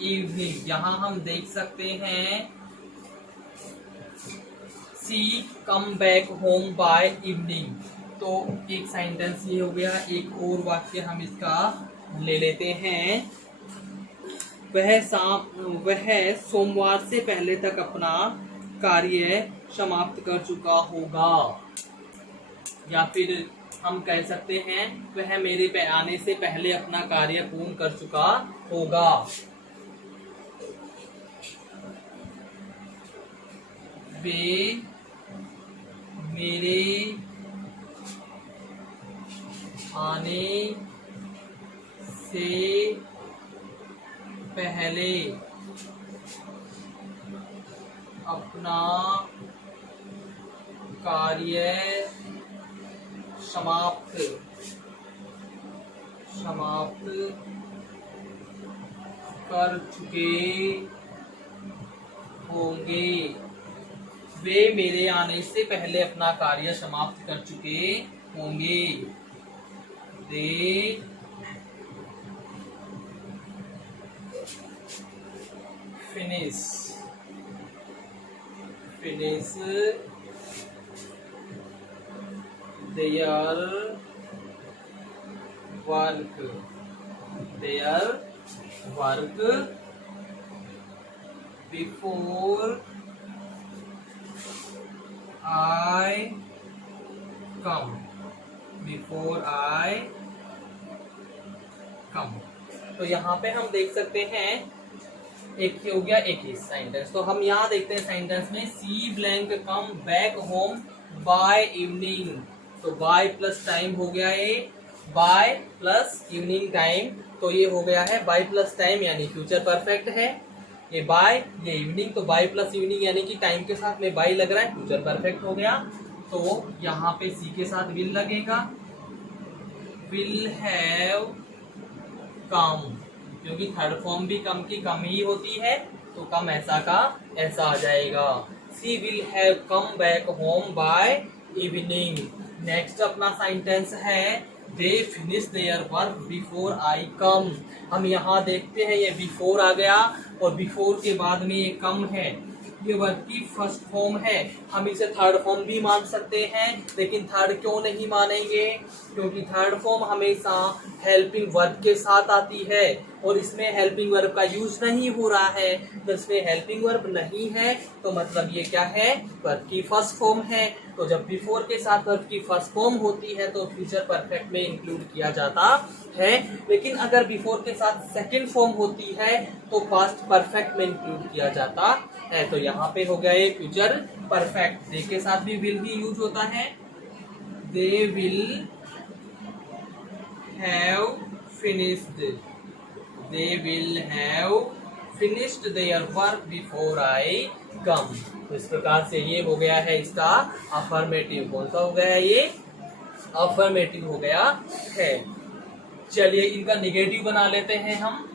evening, यहां हम देख सकते हैं she come back home by evening. तो एक सेंटेंस ये हो गया। एक और वाक्य हम इसका ले लेते हैं। वह सोमवार से पहले तक अपना कार्य समाप्त कर चुका होगा, या फिर हम कह सकते हैं वह मेरे पे आने से पहले अपना कार्य पूर्ण कर चुका होगा। वे मेरे आने से पहले अपना कार्य समाप्त कर चुके होंगे। वे मेरे आने से पहले अपना कार्य समाप्त कर चुके होंगे। दे finish their work before I come। तो यहाँ पे हम देख सकते हैं एक ही हो गया, एक ही सेंटेंस। तो हम यहाँ देखते हैं सेंटेंस में she blank come back home by evening. तो बाय प्लस टाइम हो गया ये, बाय प्लस इवनिंग टाइम। तो ये हो गया है बाय प्लस टाइम, यानी फ्यूचर परफेक्ट है। ये बाय, ये इवनिंग, तो बाय प्लस इवनिंग यानी कि टाइम के साथ में बाय लग रहा है, फ्यूचर परफेक्ट हो गया। तो यहाँ पे सी के साथ विल लगेगा। विल हैव कम, क्योंकि थर्ड फॉर्म भी कम की कम ही होती है, तो कम ऐसा का ऐसा आ जाएगा। She will have come back home by evening. Next अपना सेंटेंस है they finish their work before I come. हम यहाँ देखते हैं ये बिफोर आ गया, और बिफोर के बाद में ये कम है। ये वर्ब की फर्स्ट फॉर्म है। हम इसे थर्ड फॉर्म भी मान सकते हैं, लेकिन थर्ड क्यों नहीं मानेंगे, क्योंकि थर्ड फॉर्म हमेशा हेल्पिंग वर्ब के साथ आती है, और इसमें हेल्पिंग वर्ब का यूज नहीं हो रहा है। तो इसमें हेल्पिंग वर्ब नहीं है, तो मतलब ये क्या है, वर्ब की फर्स्ट फॉर्म है। तो जब बिफोर के साथ वर्ब की फर्स्ट फॉर्म होती है तो फ्यूचर परफेक्ट में इंक्लूड किया जाता है। लेकिन अगर बिफोर के साथ सेकंड फॉर्म होती है तो पास्ट परफेक्ट में इंक्लूड किया जाता है। तो यहाँ पे हो गया ये फ्यूचर परफेक्ट। दे के साथ भी विल ही यूज होता है। They will have finished, they will have finished their work before I come. तो इस प्रकार से ये हो गया है इसका अफर्मेटिव। कौन सा हो गया, ये अफर्मेटिव हो गया है। चलिए इनका निगेटिव बना लेते हैं हम।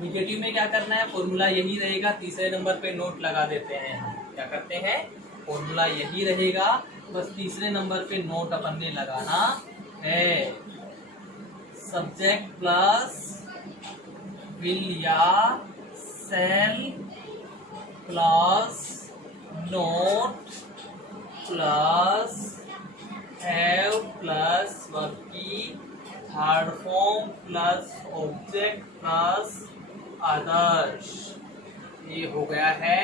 निगेटिव में क्या करना है, फॉर्मूला यही रहेगा। तीसरे नंबर पे नोट लगा देते हैं हम। क्या करते हैं, फॉर्मूला यही रहेगा, बस तीसरे नंबर पे नोट अपन ने लगाना है। सब्जेक्ट प्लस विल या shall plus not plus have plus verb की third form plus object plus others. ये हो गया है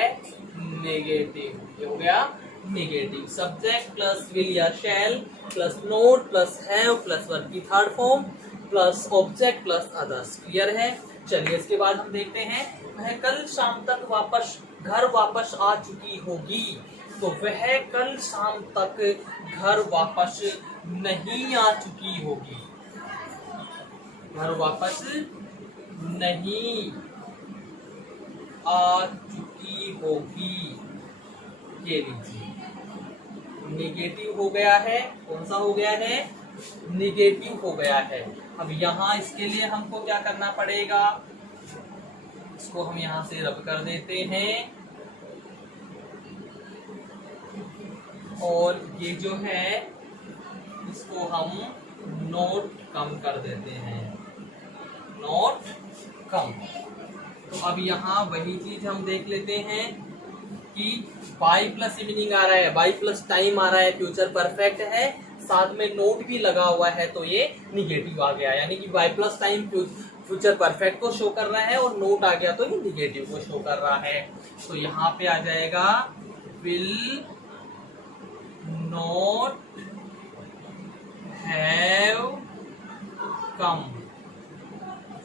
नेगेटिव। ये हो गया निगेटिव। सब्जेक्ट प्लस विल या shall plus not plus have plus verb की third form plus object plus others. Clear है। चलिए इसके बाद हम देखते हैं, वह कल शाम तक घर वापस आ चुकी होगी। तो वह कल शाम तक घर वापस नहीं आ चुकी होगी। घर वापस नहीं आ चुकी होगी। ये लीजिए निगेटिव हो गया है। कौन सा हो गया है? निगेटिव हो गया है। अब यहाँ इसके लिए हमको क्या करना पड़ेगा? इसको हम यहाँ से रब कर देते हैं और ये जो है इसको हम नोट कम कर देते हैं। नोट कम। तो अब यहाँ वही चीज हम देख लेते हैं कि बाई प्लस इवनिंग आ रहा है, बाई प्लस टाइम आ रहा है, फ्यूचर परफेक्ट है, साथ में नोट भी लगा हुआ है, तो ये निगेटिव आ गया। यानी कि by plus time future perfect को शो कर रहा है और नोट आ गया तो ये निगेटिव को शो कर रहा है। तो यहाँ पे आ जाएगा will not have come.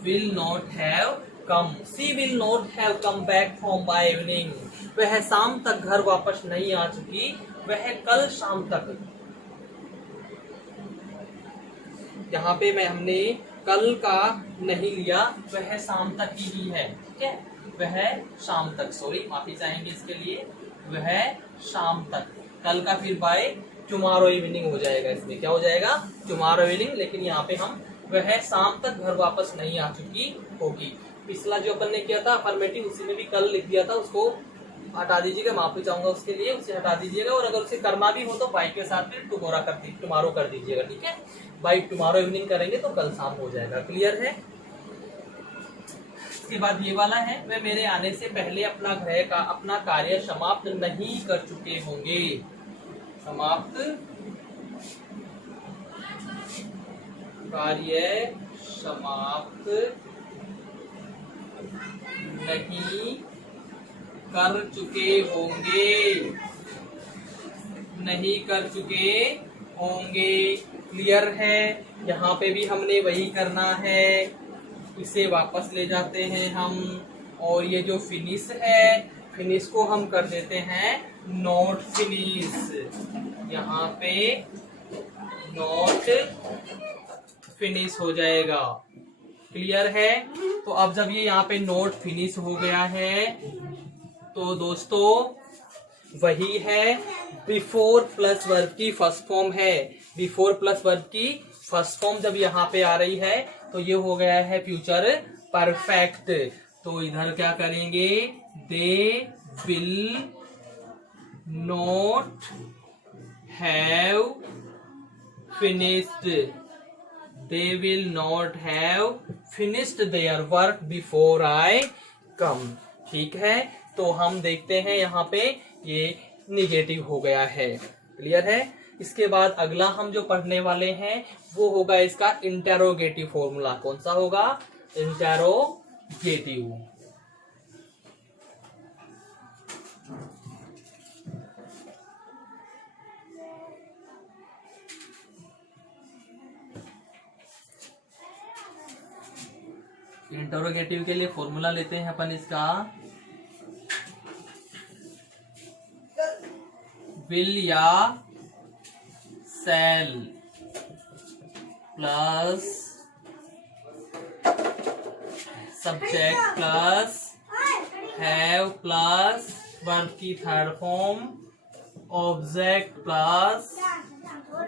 Will not have come. She will not have come back from by evening. वह शाम तक घर वापस नहीं आ चुकी। वह कल शाम तक। यहाँ पे हमने कल का नहीं लिया, वह शाम तक ही है। ठीक है, वह शाम तक, सॉरी माफी चाहेंगे इसके लिए, वह शाम तक। कल का फिर बाय टुमारो इवनिंग हो जाएगा। इसमें क्या हो जाएगा? Tomorrow evening. लेकिन यहाँ पे हम वह शाम तक घर वापस नहीं आ चुकी होगी। पिछला जो अपन ने किया था अफर्मेटिव, उसी में भी कल लिख दिया था, उसको हटा दीजिएगा, माफी चाहूंगा उसके लिए, उसे हटा दीजिएगा। और अगर उसे करना भी हो तो बाई के साथ फिर टुमारो कर दीजिएगा। ठीक है, बाई टुमारो इवनिंग करेंगे तो कल शाम हो जाएगा। क्लियर है। इसके बाद ये वाला है, वे मेरे आने से पहले अपना कार्य समाप्त नहीं कर चुके होंगे। समाप्त कार्य समाप्त नहीं कर चुके होंगे। नहीं कर चुके होंगे। क्लियर है। यहाँ पे भी हमने वही करना है, इसे वापस ले जाते हैं हम। और ये जो फिनिश है, फिनिश को हम कर देते हैं नॉट फिनिश। यहाँ पे नॉट फिनिश हो जाएगा। क्लियर है। तो अब जब ये यहाँ पे नोट फिनिश हो गया है तो दोस्तों वही है बिफोर प्लस वर्ब की फर्स्ट फॉर्म है। बिफोर प्लस वर्ब की फर्स्ट फॉर्म जब यहाँ पे आ रही है तो ये हो गया है फ्यूचर परफेक्ट। तो इधर क्या करेंगे? They will not have finished. They will not have finished their work before I come। ठीक है। तो हम देखते हैं यहाँ पे ये निगेटिव हो गया है। क्लियर है। इसके बाद अगला हम जो पढ़ने वाले हैं वो होगा इसका इंटेरोगेटिव फॉर्मूला। कौन सा होगा? इंटेरोगेटिव। इंटरोगेटिव के लिए फॉर्मूला लेते हैं अपन इसका। विल या shall plus subject plus have plus verb की third form object plus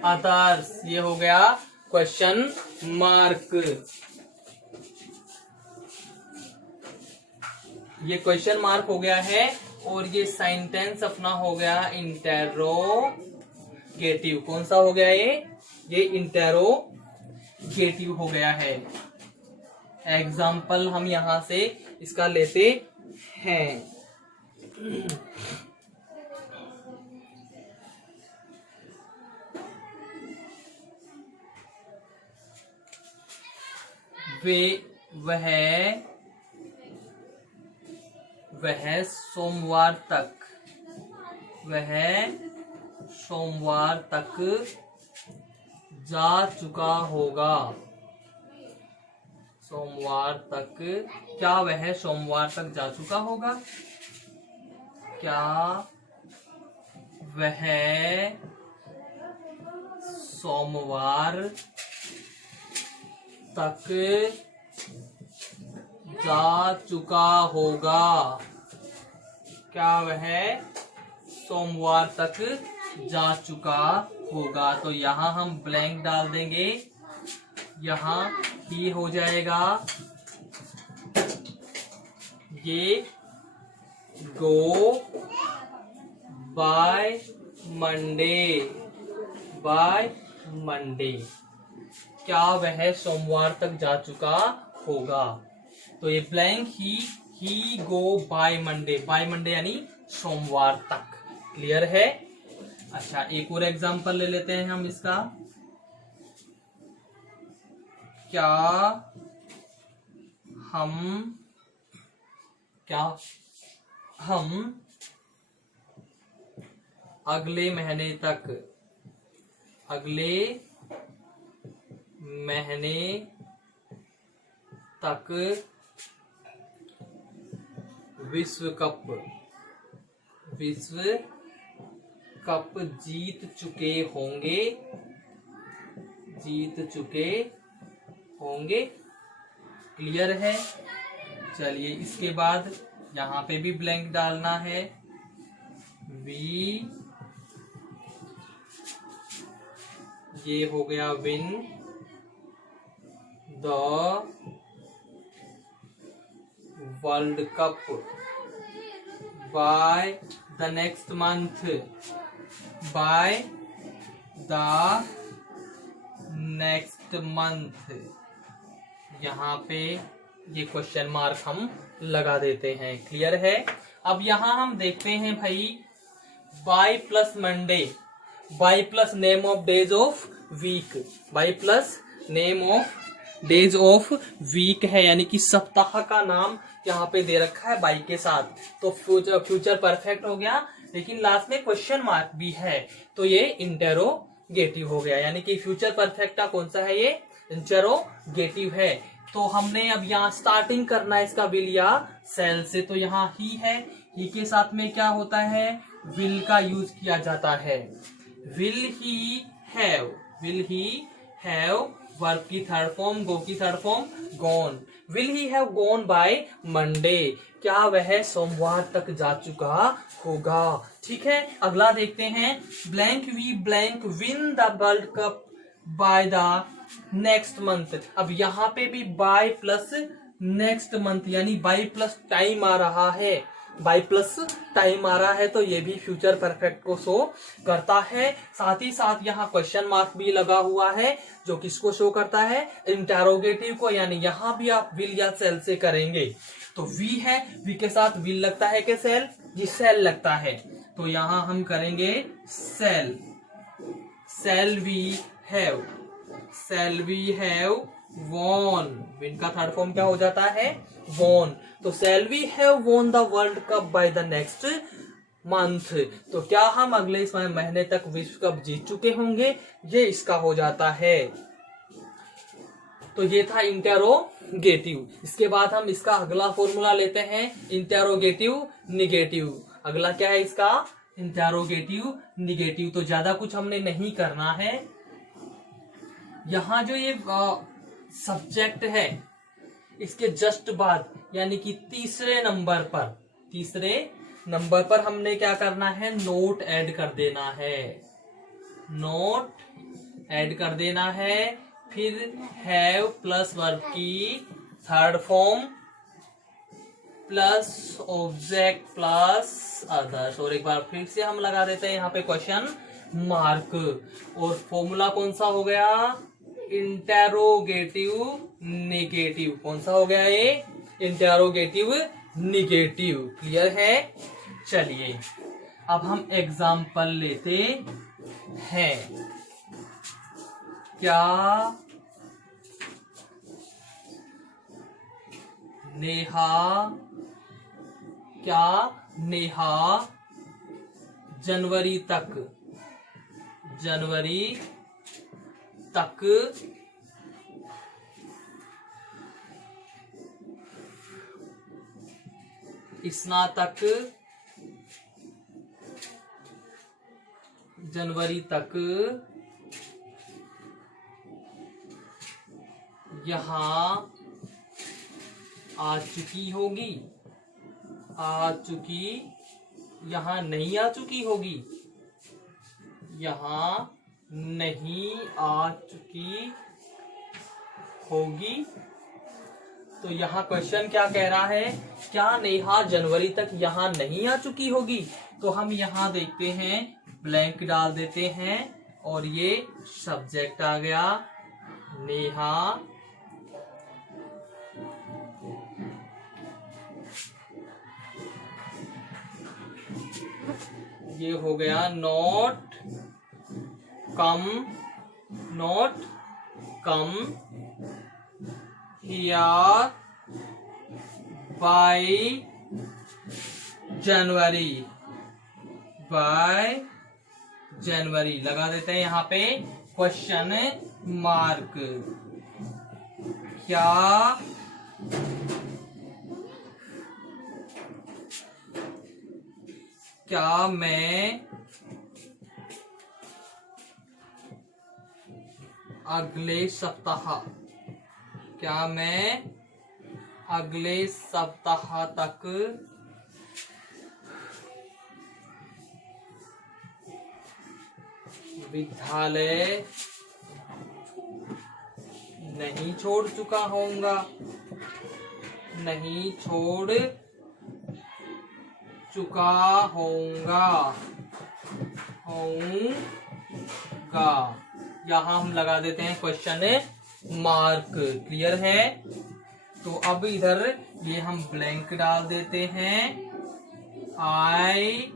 others. ये हो गया क्वेश्चन मार्क। ये क्वेश्चन मार्क हो गया है और ये सेंटेंस अपना हो गया इंटेरोगेटिव। कौन सा हो गया ये इंटेरोगेटिव हो गया है। एग्जाम्पल हम यहां से इसका लेते हैं। वह सोमवार तक सोमवार तक जा चुका होगा। सोमवार तक, क्या वह सोमवार तक जा चुका होगा? क्या वह सोमवार तक जा चुका होगा? क्या वह सोमवार तक जा चुका होगा? तो यहाँ हम ब्लैंक डाल देंगे, यहाँ ही हो जाएगा ये गो बाय मंडे। बाय मंडे, क्या वह सोमवार तक जा चुका होगा? तो ये blank he go bye Monday. By Monday यानी सोमवार तक। क्लियर है? अच्छा, एक और एग्जांपल ले लेते हैं हम इसका। क्या हम अगले महीने तक विश्व कप जीत चुके होंगे। क्लियर है? चलिए, इसके बाद यहाँ पे भी ब्लैंक डालना है। ये हो गया win the world cup by the next month. By the next month. यहाँ पे ये क्वेश्चन मार्क हम लगा देते हैं। क्लियर है? अब यहाँ हम देखते हैं भाई, by plus Monday, by plus name of days of week, by plus name of days of week है, यानी कि सप्ताह का नाम यहाँ पे दे रखा है बाई के साथ। तो फ्यूचर परफेक्ट हो गया, लेकिन लास्ट में क्वेश्चन मार्क भी है, तो ये इंटेरोगेटिव हो गया। यानी कि फ्यूचर परफेक्ट का कौन सा है? ये इंटेरोगेटिव है। तो हमने अब यहाँ स्टार्टिंग करना है इसका विल या सेल से। तो यहाँ ही है, ही के साथ में क्या होता है? विल का यूज किया जाता है। विल ही हैव वर्ब की थर्ड फॉर्म, गो की third form gone. Will he have gone by Monday, क्या वह सोमवार तक जा चुका होगा? ठीक है, अगला देखते हैं। Blank we blank win the world cup by the next month. अब यहाँ पे भी बाय प्लस नेक्स्ट मंथ, यानी बाय प्लस टाइम आ रहा है। बाय प्लस टाइम आ रहा है, तो ये भी फ्यूचर परफेक्ट को शो करता है। साथ ही साथ यहाँ क्वेश्चन मार्क भी लगा हुआ है, जो किसको शो करता है? इंटेरोगेटिव को। यानी यहाँ भी आप विल या सेल से करेंगे। तो वी है, वी के साथ विल लगता है कि सेल? ये सेल लगता है। तो यहाँ हम करेंगे shall. Shall we have won. Win का थर्ड फॉर्म क्या हो जाता है? वॉन। तो shall we have won the world cup by the next month। तो क्या हम अगले महीने तक विश्व कप जीत चुके होंगे? ये इसका हो जाता है। तो ये था इंटेरोगेटिव। इसके बाद हम इसका अगला फॉर्मूला लेते हैं, इंटेरोगेटिव निगेटिव। अगला क्या है इसका? Interrogative negative. तो ज्यादा कुछ हमने नहीं करना है। यहाँ जो ये सब्जेक्ट है, इसके जस्ट बाद यानी कि तीसरे नंबर पर हमने क्या करना है? नोट ऐड कर देना है। नोट ऐड कर देना है। फिर हैव प्लस वर्ब की third form plus object plus others. और एक बार फिर से हम लगा देते हैं यहाँ पे क्वेश्चन मार्क। और फॉर्मूला कौन सा हो गया? Interrogative negative. कौन सा हो गया ये? Interrogative negative. क्लियर है? चलिए, अब हम एग्जाम्पल लेते हैं। क्या नेहा जनवरी तक जनवरी तक स्नातक जनवरी तक यहाँ आ चुकी होगी, आ चुकी, यहाँ नहीं आ चुकी होगी, यहाँ नहीं आ चुकी होगी। तो यहाँ क्वेश्चन क्या कह रहा है, क्या नेहा जनवरी तक यहाँ नहीं आ चुकी होगी? तो हम यहाँ देखते हैं, ब्लैंक डाल देते हैं और ये सब्जेक्ट आ गया नेहा ये हो गया नॉट कम हियर बाय जनवरी लगा देते हैं यहाँ पे क्वेश्चन मार्क। क्या मैं अगले सप्ताह तक विद्यालय नहीं छोड़ चुका होऊंगा, नहीं छोड़ चुका होऊंगा। यहाँ हम लगा देते हैं क्वेश्चन मार्क। क्लियर है? तो अब इधर ये हम ब्लैंक डाल देते हैं। आई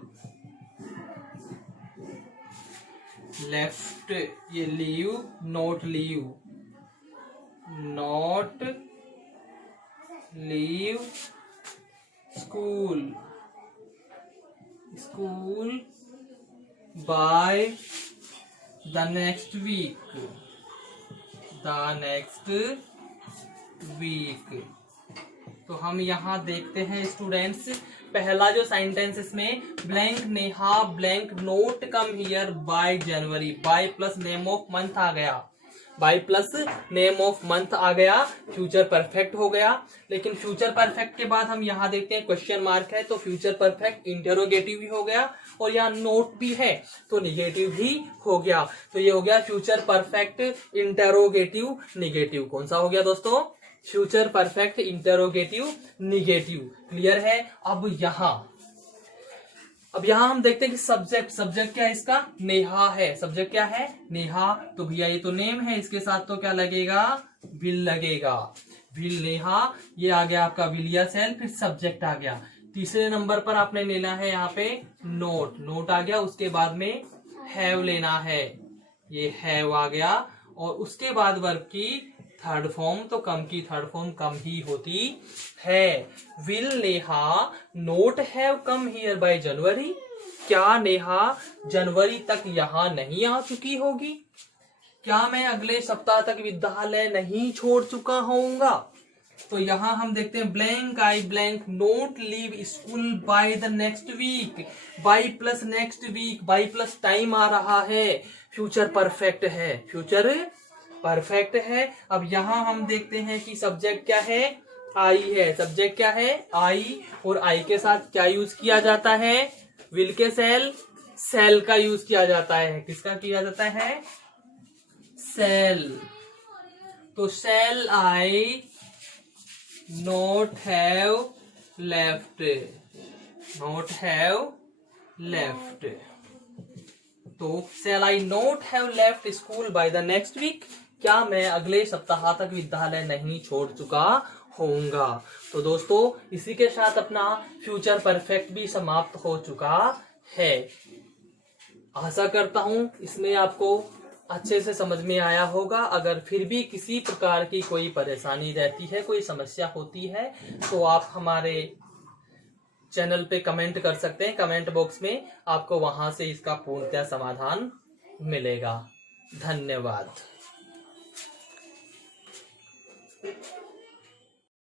लेफ्ट, ये leave, not leave school by the next week. तो हम यहाँ देखते हैं स्टूडेंट्स, पहला जो सेंटेंस इसमें blank Neha blank not come here by January, by plus name of month आ गया, by plus name of month आ गया, फ्यूचर परफेक्ट हो गया। लेकिन फ्यूचर परफेक्ट के बाद हम यहाँ देखते हैं क्वेश्चन मार्क है, तो फ्यूचर परफेक्ट इंटरोगेटिव भी हो गया और यहाँ नोट भी है तो निगेटिव भी हो गया। तो ये हो गया फ्यूचर परफेक्ट इंटरोगेटिव निगेटिव। कौन सा हो गया दोस्तों? Future perfect interrogative negative. Clear है? अब यहाँ हम देखते हैं कि सब्जेक्ट क्या है इसका? नेहा है। सब्जेक्ट क्या है? नेहा। तो भैया ये तो नेम है, इसके साथ तो क्या लगेगा? विल लगेगा। विल नेहा, ये आ गया आपका विल या सेल, फिर सब्जेक्ट आ गया। तीसरे नंबर पर आपने लेना है यहाँ पे नोट आ गया, उसके बाद में हैव लेना है, ये हैव आ गया, और उसके बाद वर्ब की थर्ड फॉर्म, तो कम की थर्ड फॉर्म कम ही होती है। Will Neha note have come here by जनवरी? क्या नेहा जनवरी तक यहाँ नहीं आ चुकी होगी? क्या मैं अगले सप्ताह तक विद्यालय नहीं छोड़ चुका होऊंगा? तो यहाँ हम देखते हैं blank I blank not leave school by the next week. By plus next week, by plus time आ रहा है, फ्यूचर परफेक्ट है, फ्यूचर परफेक्ट है। अब यहाँ हम देखते हैं कि सब्जेक्ट क्या है? आई है। सब्जेक्ट क्या है? आई, और आई के साथ क्या यूज किया जाता है? विल के सेल का यूज किया जाता है। किसका किया जाता है? सेल। तो shall I not have left, तो shall I not have left school by the next week? क्या मैं अगले सप्ताह तक विद्यालय नहीं छोड़ चुका होऊंगा? तो दोस्तों इसी के साथ अपना फ्यूचर परफेक्ट भी समाप्त हो चुका है। आशा करता हूं इसमें आपको अच्छे से समझ में आया होगा। अगर फिर भी किसी प्रकार की कोई परेशानी रहती है, कोई समस्या होती है, तो आप हमारे चैनल पे कमेंट कर सकते हैं। कमेंट बॉक्स में आपको वहां से इसका पूर्णतः समाधान मिलेगा। धन्यवाद।